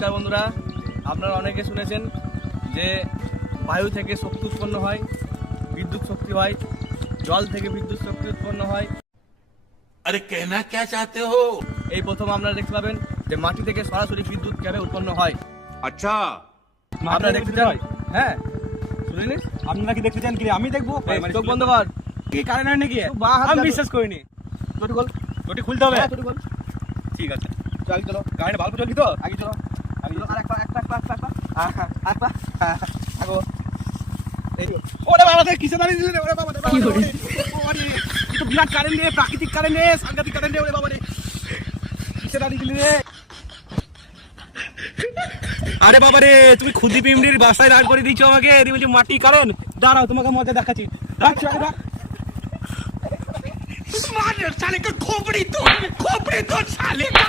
নমস্কার বন্ধুরা, আপনারা অনেকে শুনেছেন যে বায়ু থেকে শক্তি উৎপন্ন হয়, বিদ্যুৎ শক্তি হয়, জল থেকে বিদ্যুৎ শক্তি উৎপন্ন হয়। अरे कहना क्या चाहते हो? এই প্রথম আপনারা দেখতে পাবেন যে মাটি থেকে সরাসরি বিদ্যুৎ কিভাবে উৎপন্ন হয়। अच्छा আপনারা দেখতে চান? হ্যাঁ, শুনে নিস। আপনারা কি দেখতে চান? কি আমি দেখবো? চোখ বন্ধ কর। কি কারেন্ট হয় নাকি? বাঁ হাত আমি দাও। বিশ্বাস করিনি। চটি খোল। ওটি খুলতে হবে। হ্যাঁ, চটি খোল। ঠিক আছে। চল চলো, কারেন্ট ভালো চলবি তো? আগে চলো। আগে চলো। আর এক পা, এক পা, এক পা, এক পা, এক পা। এক পা। আগো। এই তো। ওরে বাবা রে, কিসে দাঁড়িয়ে দিলে রে? ওরে বাবা রে, বাবা রে, ওরে তো বিরাট কারেন্ট রে, প্রাকৃতিক কারেন্ট রে, সাংঘাতিক কারেন্ট রে, ওরে বাবা রে। কিসে দাঁড়িয়ে দিলি রে? আরে বাবা রে, তুমি খুদি পিমড়ির বাসায় দাঁড় করে দিচ্ছ আমাকে। এদি বলছি মাটি কারেন্ট। দাঁড়াও, তোমাকে মজা দেখাচ্ছি। রাখছি আগে রাখ। साले का खोपड़ी तो साले का